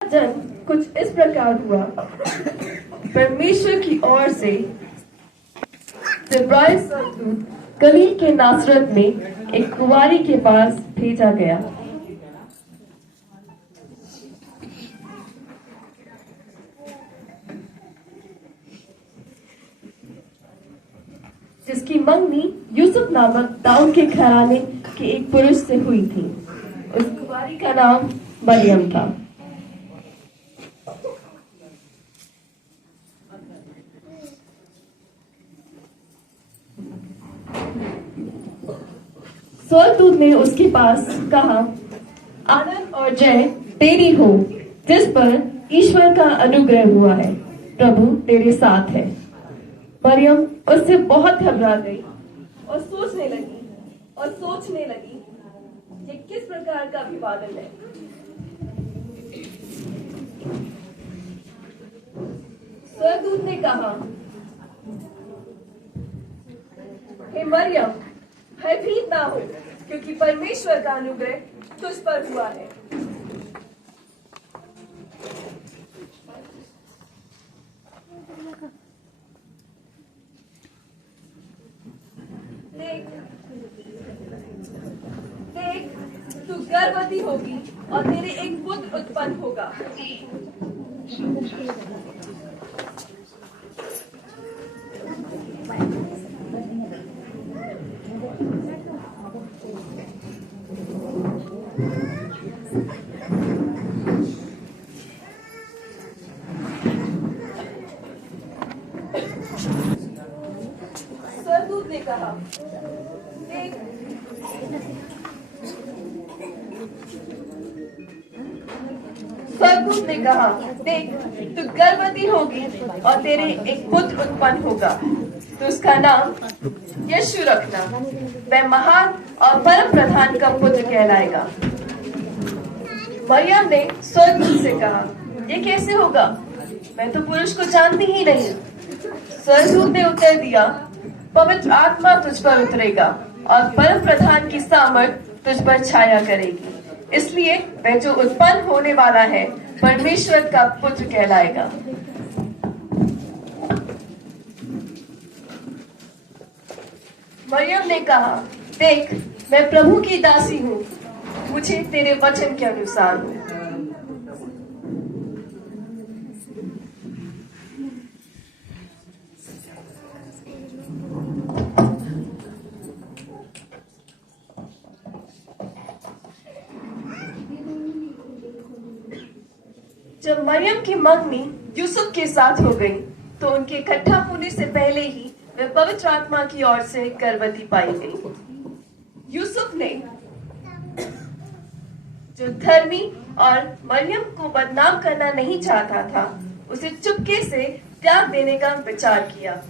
जन कुछ इस प्रकार हुआ। परमेश्वर की ओर से जिब्राइल स्वर्गदूत गलील के नासरत में एक कुंवारी के पास भेजा गया, जिसकी मंगनी यूसुफ नामक दाऊद के घराने के एक पुरुष से हुई थी। उस कुंवारी का नाम मरियम था। स्वर्गदूत ने उसके पास कहा, आनंद और जय तेरी हो, जिस पर ईश्वर का अनुग्रह हुआ है, प्रभु तेरे साथ है। मरियम उससे बहुत घबरा गई और सोचने लगी ये किस प्रकार का अभिवादन है। स्वर्गदूत ने कहा, हे मरियम, भयभीत ना हो, क्योंकि परमेश्वर का अनुग्रह तुझ पर हुआ है। देख, तू गर्भवती होगी और तेरे एक पुत्र उत्पन्न होगा। स्वर्गदूत ने कहा, देख, तू गर्भवती होगी और तेरे एक पुत्र उत्पन्न होगा। तो उसका नाम यीशु रखना। वह महान और परम प्रधान का पुत्र कहलाएगा। मरियम ने स्वर्गदूत से कहा, ये कैसे होगा? मैं तो पुरुष को जानती ही नहीं। स्वर्गदूत ने उत्तर दिया, पवित्र आत्मा तुझ पर उतरेगा और परम प्रधान की सामर्थ तुझ पर छाया करेगी। इसलिए वह जो उत्पन्न होने वाला है परमेश्वर का पुत्र कहलाएगा। मरियम ने कहा, देख, मैं प्रभु की दासी हूँ, मुझे तेरे वचन के अनुसार हो। जब मरियम की मंगनी यूसुफ के साथ हो गई, तो उनके इकट्ठा होने से पहले ही वह पवित्र आत्मा की ओर से गर्भवती पाई गई। यूसुफ ने, जो धर्मी और मरियम को बदनाम करना नहीं चाहता था, उसे चुपके से त्याग देने का विचार किया।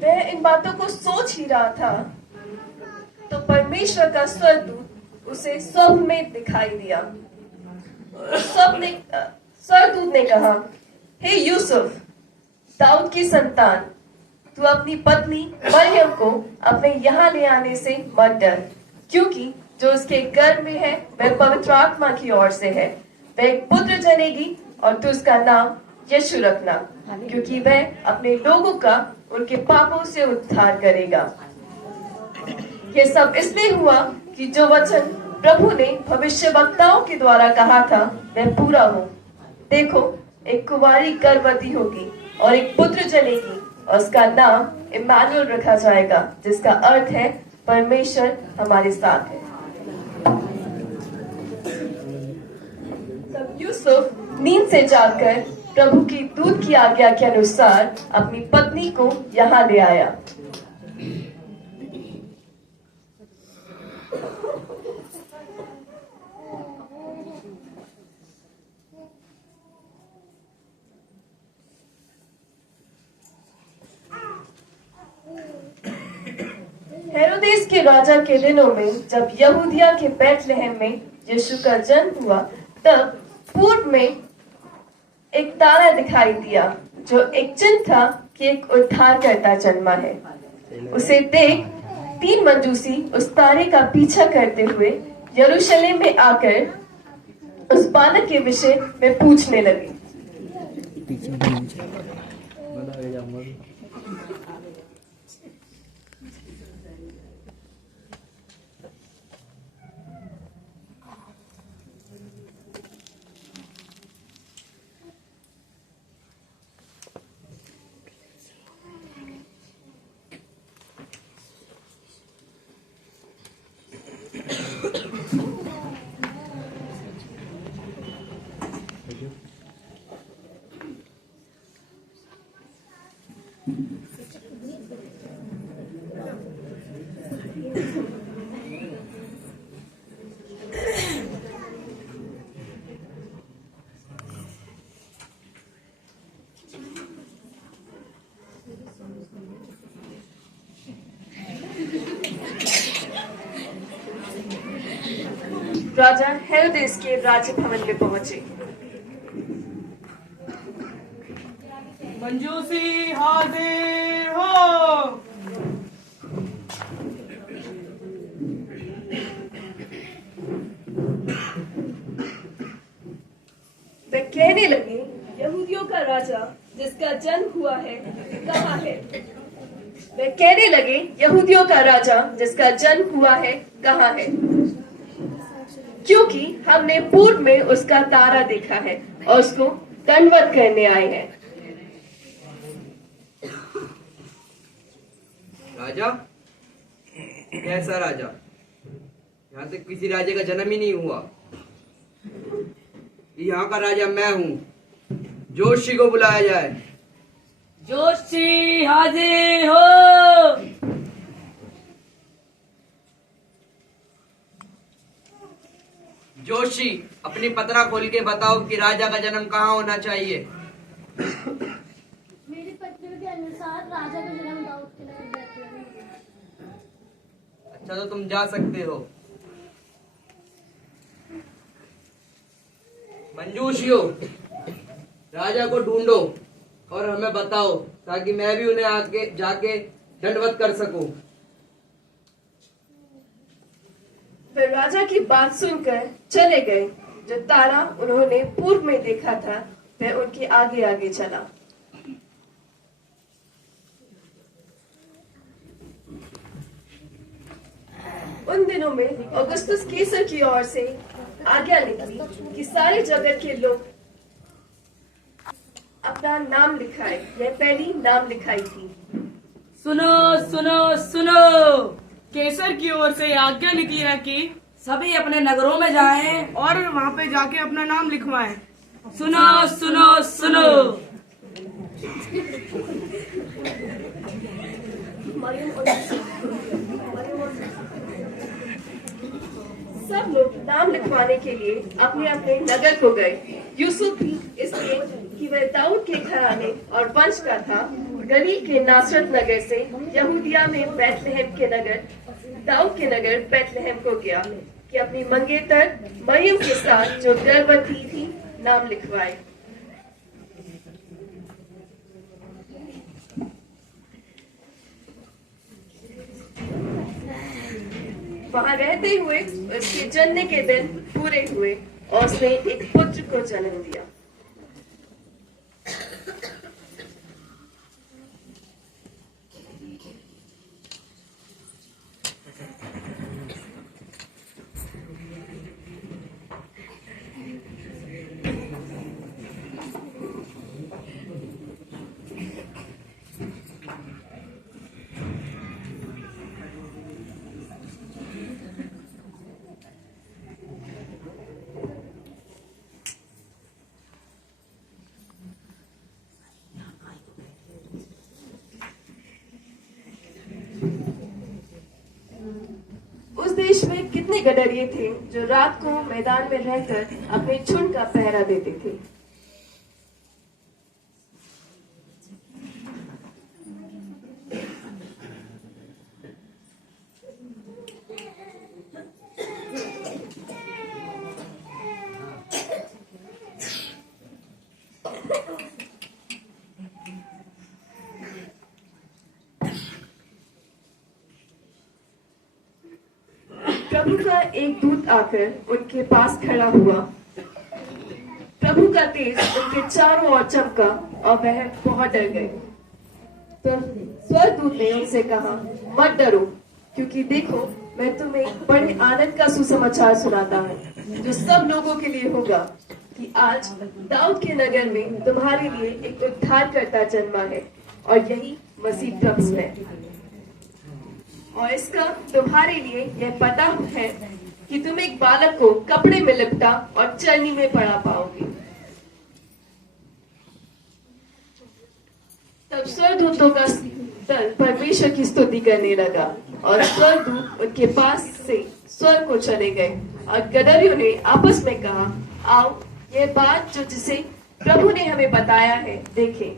वह इन बातों को सोच ही रहा था, तो परमेश्वर का स्वर्गदूत उसे स्वप्न में दिखाई दिया। स्वर्गदूत ने कहा, हे यूसुफ, दाऊद की संतान, तू अपनी पत्नी मरियम को अपने यहाँ ले आने से मत डर, क्योंकि जो उसके गर्भ में है वह पवित्र आत्मा की ओर से है। वह एक पुत्र जनेगी और तू उसका नाम यीशु रखना, क्योंकि वह अपने लोगों का उनके पापों से उद्धार करेगा। यह सब इसलिए हुआ कि जो वचन प्रभु ने भविष्यवक्ताओं के द्वारा कहा था वह पूरा हो। देखो, एक कुंवारी गर्भवती होगी और एक पुत्र जनेगी और उसका नाम इम्मानुएल रखा जाएगा, जिसका अर्थ है परमेश्वर हमारे साथ है। तब यूसुफ नींद से जागकर प्रभु की दूत की आज्ञा के अनुसार अपनी पत्नी को यहाँ ले आया। हेरोदेस के राजा के दिनों में, जब यहूदिया के बैतलहम में यीशु का जन्म हुआ, तब पूर्व में एक तारा दिखाई दिया जो एक चिन्ह था कि एक उद्धारकर्ता जन्मा है। उसे देख 3 मंजूसी उस तारे का पीछा करते हुए यरूशलेम में आकर उस बालक के विषय में पूछने लगे। राजा हेरोदेस के राजभवन में पहुंचे। मंजूसी हाजिर हो। वे कहने लगे, यहूदियों का राजा जिसका जन्म हुआ है कहाँ है? वे कहने लगे, यहूदियों का राजा जिसका जन्म हुआ है कहाँ है? क्योंकि हमने पूर्व में उसका तारा देखा है और उसको दंडवत करने आए हैं। राजा? कैसा राजा? यहाँ तक किसी राजा का जन्म ही नहीं हुआ। यहाँ का राजा मैं हूँ। जोशी को बुलाया जाए। जोशी हाजिर हो। जोशी, अपनी पत्रा खोल के बताओ कि राजा का जन्म कहाँ होना चाहिए। मेरी पत्नी के अनुसार राजा का जन्म दाऊद के नगर बैतलहम में हुआ। अच्छा, तो तुम जा सकते हो। मंजूषियों, राजा को ढूंढो और हमें बताओ ताकि मैं भी उन्हें आके जाके दंडवत कर सकूं। वे राजा की बात सुनकर चले गए। जो तारा उन्होंने पूर्व में देखा था वह उनके आगे आगे चला। उन दिनों में ऑगस्टस केसर की ओर से आज्ञा निकली कि सारे जगत के लोग अपना नाम लिखाए। यह पहली नाम लिखाई थी। सुनो सुनो सुनो, केसर की ओर से आज्ञा निकली है कि सभी अपने नगरों में जाएं और वहाँ पे जाके अपना नाम लिखवाएं। सुनो सुनो सुनो। सब लोग नाम लिखवाने के लिए अपने अपने नगर को गए। यूसुफ भी इसलिए कि वह दाऊद के घराने और वंश का था, गलील के नासरत नगर से यहूदिया में बैतलहम के नगर, दाऊद के नगर बैतलहम को गया कि अपनी मंगेतर मरियम के साथ जो गर्भवती थी नाम लिखवाए। वहां रहते हुए उसके जन्म के दिन पूरे हुए और उसने एक पुत्र को जन्म दिया। उस देश में कितने गडरिये थे जो रात को मैदान में रहकर अपने झुंड का पहरा देते थे। प्रभु का एक दूत आकर उनके पास खड़ा हुआ। प्रभु का तेज उनके चारों ओर चमका और वह बहुत डर गए। तो स्वर्गदूत ने उनसे कहा, मत डरो, क्योंकि देखो मैं तुम्हें बड़े आनंद का सुसमाचार सुनाता हूँ, जो सब लोगों के लिए होगा, कि आज दाऊद के नगर में तुम्हारे लिए एक उद्धारकर्ता जन्मा है, और यही मसीह प्रभु है। और इसका तुम्हारे लिए यह पता है कि तुम एक बालक को कपड़े में लिपटा और चरनी में पड़ा पाओगे। तब स्वर्गदूतों का दल परमेश्वर की स्तुति करने लगा, और स्वर्गदूत उनके पास से स्वर्ग को चले गए। और गदरियों ने आपस में कहा, आओ यह बात जो जिसे प्रभु ने हमें बताया है देखें।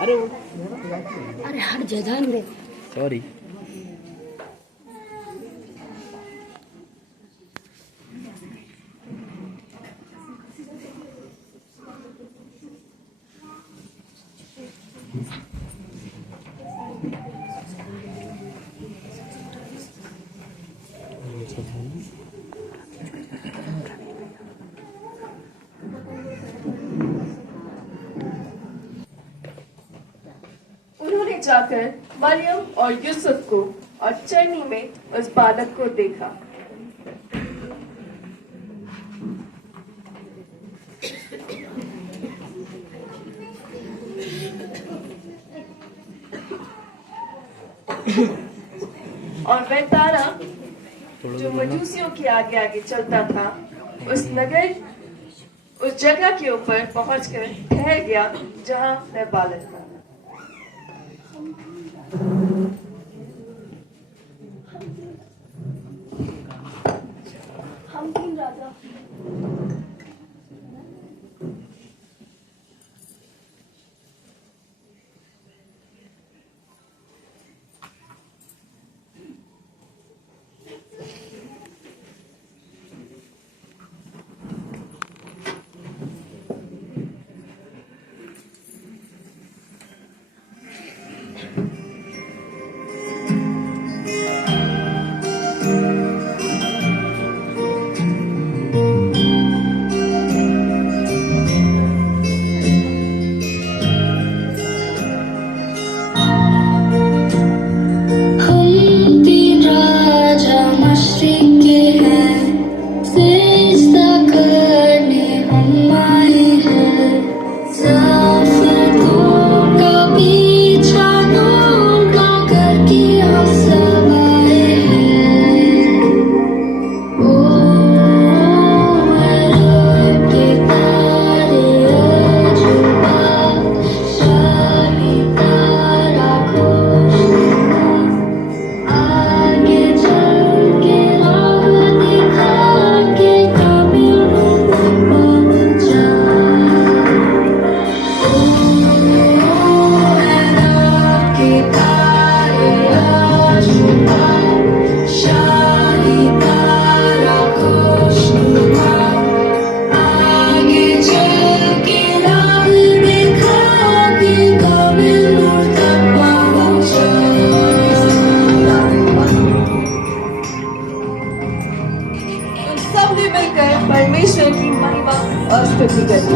अरे हर जगह में सॉरी। उन्होंने जाकर मरियम और यूसुफ को और चरनी में उस बालक को देखा। और वह तारा जो मजूसियों के आगे आगे चलता था, उस जगह के ऊपर पहुंचकर ठहर गया जहां वह बालक था। हम तीन राजा परमेश्वर की महिमा और स्तुति करें।